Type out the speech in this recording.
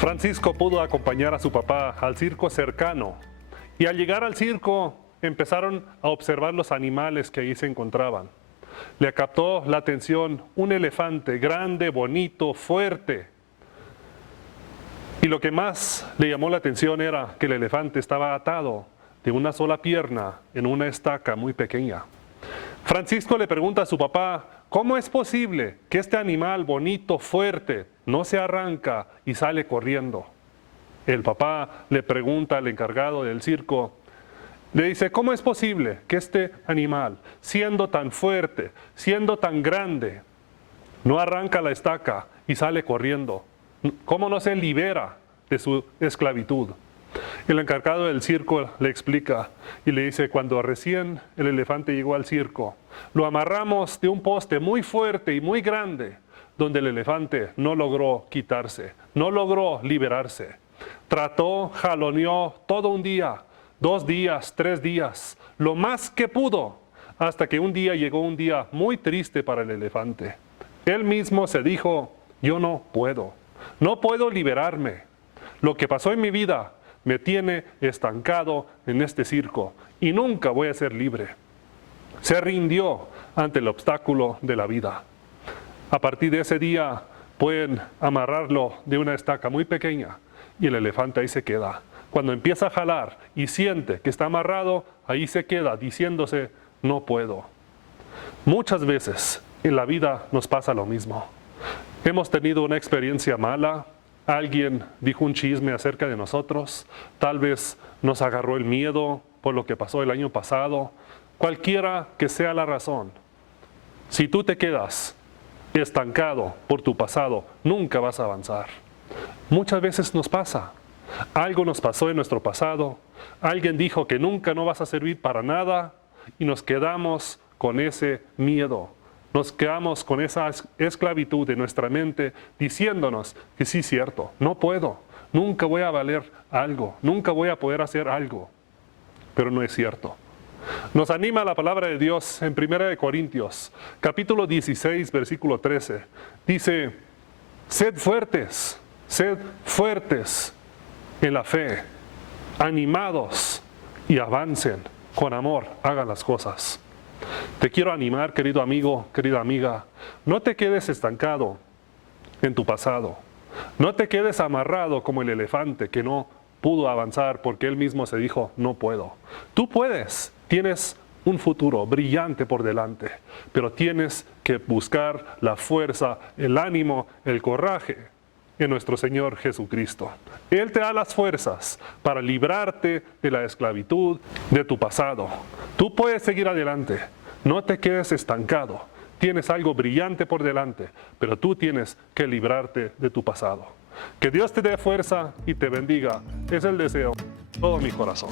Francisco pudo acompañar a su papá al circo cercano y al llegar al circo empezaron a observar los animales que ahí se encontraban. Le captó la atención un elefante grande, bonito, fuerte. Y lo que más le llamó la atención era que el elefante estaba atado de una sola pierna en una estaca muy pequeña. Francisco le pregunta a su papá, ¿cómo es posible que este animal bonito, fuerte, no se arranca y sale corriendo? El papá le pregunta al encargado del circo, le dice, ¿cómo es posible que este animal, siendo tan fuerte, siendo tan grande, no arranca la estaca y sale corriendo? ¿Cómo no se libera de su esclavitud? El encargado del circo le explica y le dice, cuando recién el elefante llegó al circo, lo amarramos de un poste muy fuerte y muy grande, donde el elefante no logró quitarse, no logró liberarse. Trató, jaloneó todo un día, 2 días, 3 días, lo más que pudo, hasta que un día llegó un día muy triste para el elefante. Él mismo se dijo, yo no puedo liberarme. Lo que pasó en mi vida me tiene estancado en este circo y nunca voy a ser libre. Se rindió ante el obstáculo de la vida. A partir de ese día pueden amarrarlo de una estaca muy pequeña y el elefante ahí se queda. Cuando empieza a jalar y siente que está amarrado, ahí se queda diciéndose, no puedo. Muchas veces en la vida nos pasa lo mismo. Hemos tenido una experiencia mala, alguien dijo un chisme acerca de nosotros, tal vez nos agarró el miedo por lo que pasó el año pasado, cualquiera que sea la razón. Si tú te quedas estancado por tu pasado, nunca vas a avanzar. Muchas veces nos pasa. Algo nos pasó en nuestro pasado, alguien dijo que nunca no vas a servir para nada y nos quedamos con ese miedo. Nos quedamos con esa esclavitud de nuestra mente diciéndonos que sí es cierto, no puedo, nunca voy a valer algo, nunca voy a poder hacer algo. Pero no es cierto. Nos anima la palabra de Dios en 1 Corintios, capítulo 16, versículo 13. Dice, sed fuertes en la fe, animados y avancen con amor, hagan las cosas. Te quiero animar, querido amigo, querida amiga, no te quedes estancado en tu pasado. No te quedes amarrado como el elefante que no pudo avanzar porque él mismo se dijo, no puedo. Tú puedes, tienes un futuro brillante por delante, pero tienes que buscar la fuerza, el ánimo, el coraje en nuestro Señor Jesucristo. Él te da las fuerzas para librarte de la esclavitud de tu pasado. Tú puedes seguir adelante, no te quedes estancado. Tienes algo brillante por delante, pero tú tienes que librarte de tu pasado. Que Dios te dé fuerza y te bendiga. Es el deseo de todo mi corazón.